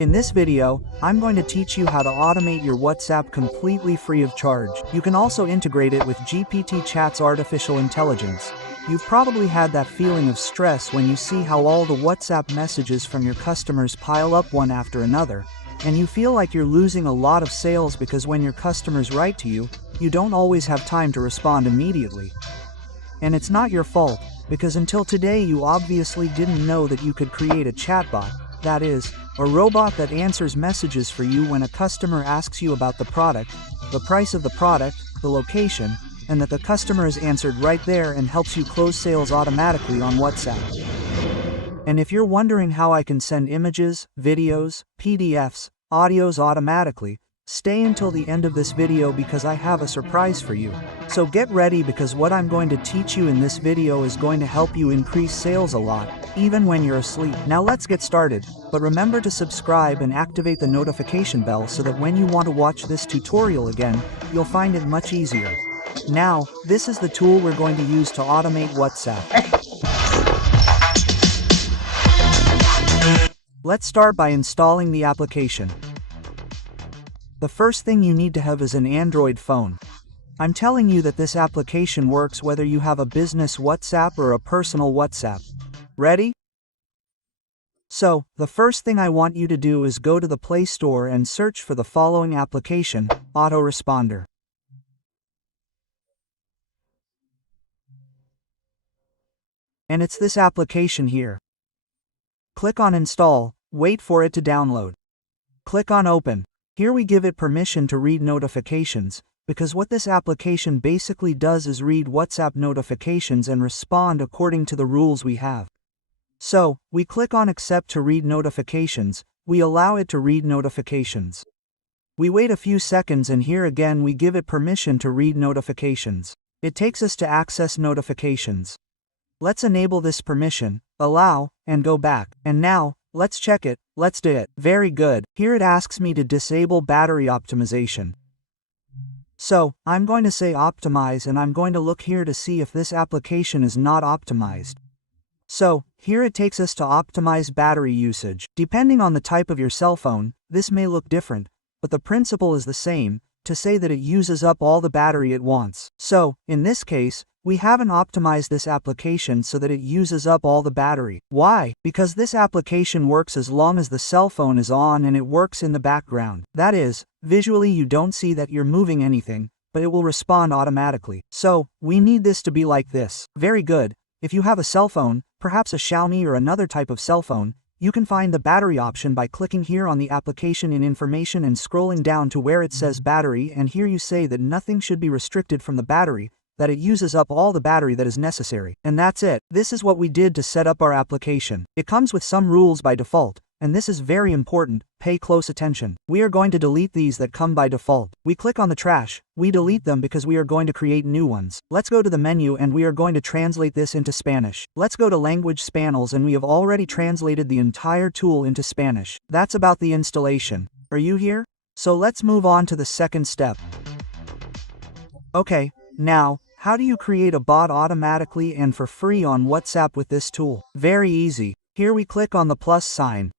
In this video, I'm going to teach you how to automate your WhatsApp completely free of charge. You can also integrate it with GPT Chat's artificial intelligence. You've probably had that feeling of stress when you see how all the WhatsApp messages from your customers pile up one after another, and you feel like you're losing a lot of sales because when your customers write to you, you don't always have time to respond immediately. And it's not your fault, because until today you obviously didn't know that you could create a chatbot, that is, a robot that answers messages for you when a customer asks you about the product, the price of the product, the location, and that the customer is answered right there and helps you close sales automatically on WhatsApp. And if you're wondering how I can send images, videos, PDFs, audios automatically, stay until the end of this video because I have a surprise for you. So get ready because what I'm going to teach you in this video is going to help you increase sales a lot, even when you're asleep. Now let's get started, but remember to subscribe and activate the notification bell so that when you want to watch this tutorial again, you'll find it much easier. Now, this is the tool we're going to use to automate WhatsApp. Let's start by installing the application. The first thing you need to have is an Android phone. I'm telling you that this application works whether you have a business WhatsApp or a personal WhatsApp. Ready? So, the first thing I want you to do is go to the Play Store and search for the following application, Autoresponder. And it's this application here. Click on Install, wait for it to download. Click on Open. Here we give it permission to read notifications, because what this application basically does is read WhatsApp notifications and respond according to the rules we have. So, we click on Accept to read notifications, we allow it to read notifications. We wait a few seconds and here again we give it permission to read notifications. It takes us to Access Notifications. Let's enable this permission, allow, and go back. And now, let's check it, let's do it. Very good. Here it asks me to disable battery optimization. So, I'm going to say optimize and I'm going to look here to see if this application is not optimized. So, here it takes us to optimize battery usage. Depending on the type of your cell phone, this may look different, but the principle is the same, to say that it uses up all the battery it wants. So, in this case, we haven't optimized this application so that it uses up all the battery. Why? Because this application works as long as the cell phone is on and it works in the background. That is, visually you don't see that you're moving anything, but it will respond automatically. So, we need this to be like this. Very good. If you have a cell phone, perhaps a Xiaomi or another type of cell phone, you can find the battery option by clicking here on the application in information and scrolling down to where it says battery, and here you say that nothing should be restricted from the battery, that it uses up all the battery that is necessary. And that's it. This is what we did to set up our application. It comes with some rules by default, and this is very important, pay close attention. We are going to delete these that come by default. We click on the trash, we delete them because we are going to create new ones. Let's go to the menu and we are going to translate this into Spanish. Let's go to Language Panels and we have already translated the entire tool into Spanish. That's about the installation. Are you here? So let's move on to the second step. Okay, now, how do you create a bot automatically and for free on WhatsApp with this tool? Very easy. Here we click on the plus sign.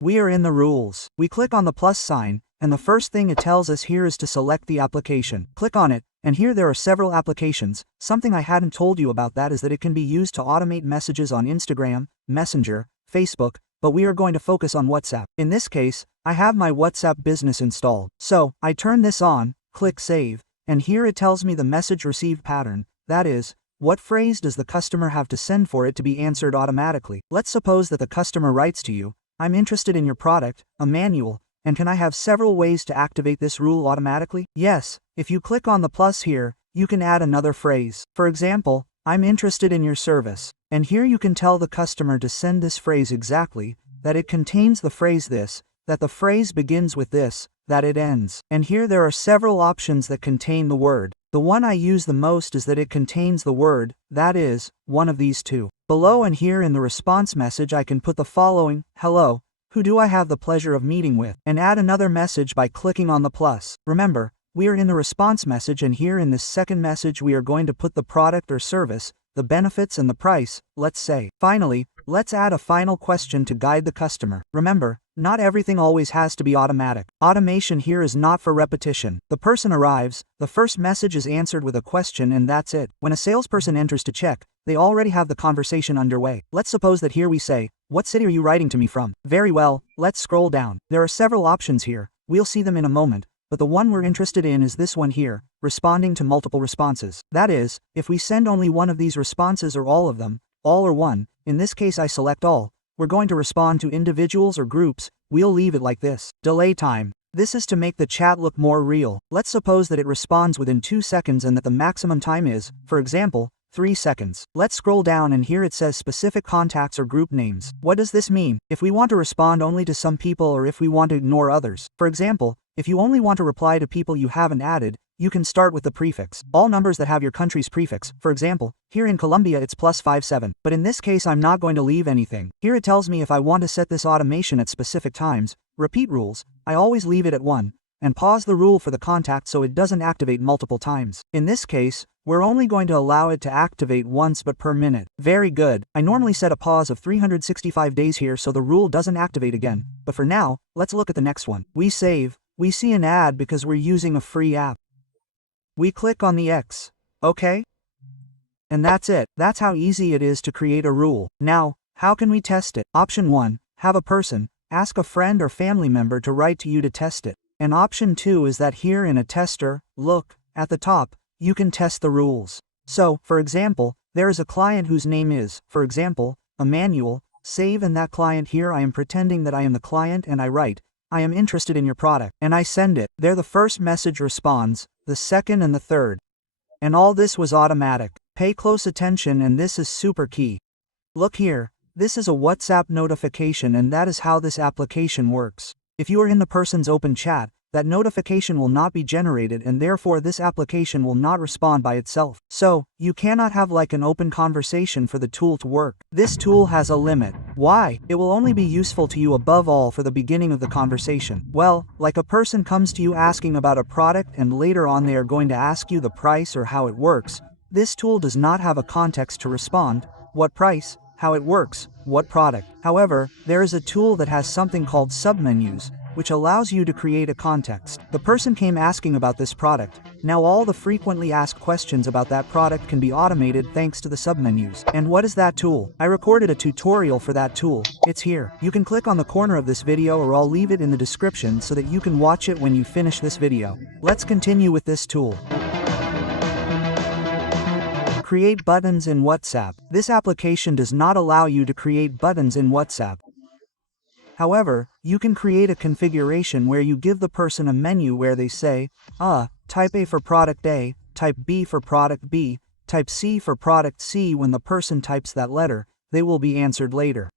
We are in the rules. We click on the plus sign, and the first thing it tells us here is to select the application. Click on it, and here there are several applications. Something I hadn't told you about that is that it can be used to automate messages on Instagram, Messenger, Facebook, but we are going to focus on WhatsApp. In this case, I have my WhatsApp business installed. So, I turn this on, click Save, and here it tells me the message received pattern, that is, what phrase does the customer have to send for it to be answered automatically. Let's suppose that the customer writes to you, I'm interested in your product, a manual, and can I have several ways to activate this rule automatically? Yes, if you click on the plus here, you can add another phrase. For example, I'm interested in your service, and here you can tell the customer to send this phrase exactly, that it contains the phrase this, that the phrase begins with this, that it ends. And here there are several options that contain the word. The one I use the most is that it contains the word, that is, one of these two. Below and here in the response message I can put the following, hello, who do I have the pleasure of meeting with, and add another message by clicking on the plus. Remember, we are in the response message and here in this second message we are going to put the product or service, the benefits and the price, let's say. Finally, let's add a final question to guide the customer. Remember, not everything always has to be automatic. Automation here is not for repetition. The person arrives, the first message is answered with a question, and that's it. When a salesperson enters to check, they already have the conversation underway. Let's suppose that here we say, "What city are you writing to me from?" Very well, let's scroll down. There are several options here. We'll see them in a moment, but the one we're interested in is this one here, responding to multiple responses. That is, if we send only one of these responses or all of them, all or one, in this case I select all, we're going to respond to individuals or groups. We'll leave it like this. Delay time. This is to make the chat look more real. Let's suppose that it responds within 2 seconds and that the maximum time is, for example, 3 seconds. Let's scroll down, and here it says specific contacts or group names. What does this mean? If we want to respond only to some people or if we want to ignore others. For example, if you only want to reply to people you haven't added, you can start with the prefix. All numbers that have your country's prefix. For example, here in Colombia it's +57. But in this case I'm not going to leave anything. Here it tells me if I want to set this automation at specific times, repeat rules, I always leave it at 1, and pause the rule for the contact so it doesn't activate multiple times. In this case, we're only going to allow it to activate once but per minute. Very good. I normally set a pause of 365 days here so the rule doesn't activate again, but for now, let's look at the next one. We save. We see an ad because we're using a free app. We click on the X. Okay? And that's it. That's how easy it is to create a rule. Now, how can we test it? Option 1, have a person, ask a friend or family member to write to you to test it. And option 2 is that here in a tester, look, at the top, you can test the rules. So, for example, there is a client whose name is, for example, Emmanuel. Save, and that client here I am pretending that I am the client and I write, I am interested in your product, and I send it. There the first message responds, the second and the third. And all this was automatic. Pay close attention, and this is super key. Look here, this is a WhatsApp notification, and that is how this application works. If you are in the person's open chat, that notification will not be generated, and therefore this application will not respond by itself. So, you cannot have like an open conversation for the tool to work. This tool has a limit. Why? It will only be useful to you above all for the beginning of the conversation. Well, like a person comes to you asking about a product and later on they are going to ask you the price or how it works. This tool does not have a context to respond. What price? How it works? What product? However, there is a tool that has something called submenus, which allows you to create a context. The person came asking about this product. Now all the frequently asked questions about that product can be automated thanks to the submenus. And what is that tool? I recorded a tutorial for that tool. It's here. You can click on the corner of this video, or I'll leave it in the description so that you can watch it when you finish this video. Let's continue with this tool. Create buttons in WhatsApp. This application does not allow you to create buttons in WhatsApp. However, you can create a configuration where you give the person a menu where they say, type A for product A, type B for product B, type C for product C. When the person types that letter, they will be answered later.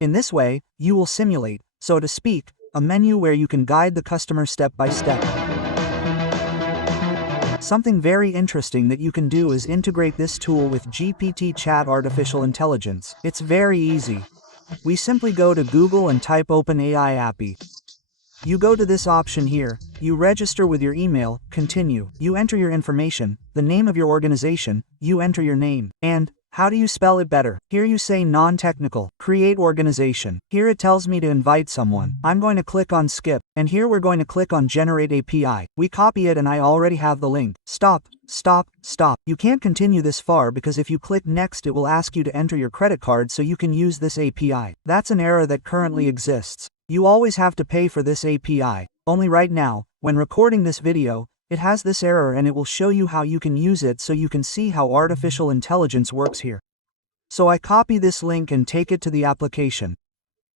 In this way, you will simulate, so to speak, a menu where you can guide the customer step by step. Something very interesting that you can do is integrate this tool with GPT Chat Artificial Intelligence. It's very easy. We simply go to Google and type OpenAI API. You go to this option here, you register with your email, continue, you enter your information, the name of your organization, you enter your name, and, how do you spell it better? Here you say non-technical, create organization. Here it tells me to invite someone. I'm going to click on skip, and here we're going to click on generate API. We copy it and I already have the link. Stop. You can't continue this far because if you click next it will ask you to enter your credit card so you can use this API. That's an error that currently exists. You always have to pay for this API. Only right now, when recording this video, it has this error and it will show you how you can use it so you can see how artificial intelligence works here. So I copy this link and take it to the application.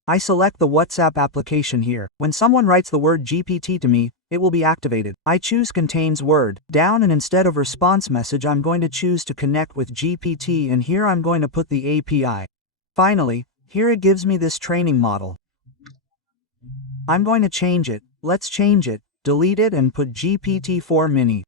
I select the WhatsApp application here. When someone writes the word GPT to me, it will be activated. I choose contains word down, and instead of response message I'm going to choose to connect with GPT, and here I'm going to put the API. Finally, here it gives me this training model. I'm going to change it. Let's change it, delete it and put GPT-4 mini.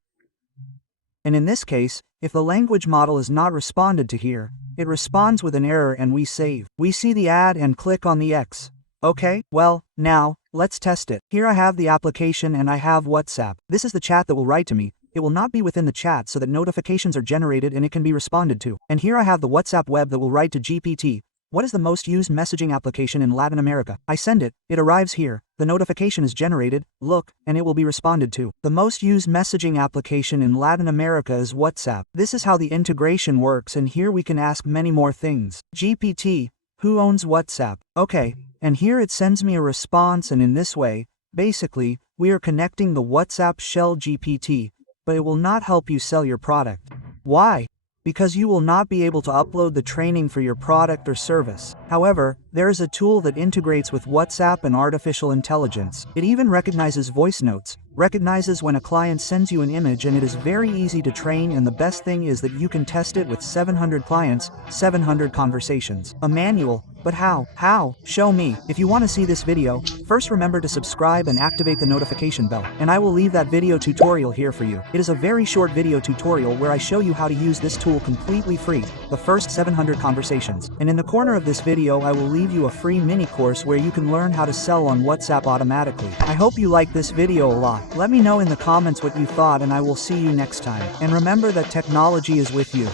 And in this case, if the language model is not responded to here, it responds with an error and we save. We see the ad and click on the X. Okay, well, now, let's test it. Here I have the application and I have WhatsApp. This is the chat that will write to me. It will not be within the chat so that notifications are generated and it can be responded to. And here I have the WhatsApp web that will write to GPT. What is the most used messaging application in Latin America? I send it, it arrives here, the notification is generated, look, and it will be responded to. The most used messaging application in Latin America is WhatsApp. This is how the integration works, and here we can ask many more things. GPT, who owns WhatsApp? Okay, and here it sends me a response, and in this way, basically, we are connecting the WhatsApp shell GPT, but it will not help you sell your product. Why? Because you will not be able to upload the training for your product or service. However, there is a tool that integrates with WhatsApp and artificial intelligence. It even recognizes voice notes, recognizes when a client sends you an image, and it is very easy to train, and the best thing is that you can test it with 700 clients, 700 conversations. A manual, but how? How? Show me. If you want to see this video, first remember to subscribe and activate the notification bell, and I will leave that video tutorial here for you. It is a very short video tutorial where I show you how to use this tool completely free, the first 700 conversations. And in the corner of this video I will leave you a free mini course where you can learn how to sell on WhatsApp automatically. I hope you like this video a lot. Let me know in the comments what you thought, and I will see you next time. And remember that technology is with you.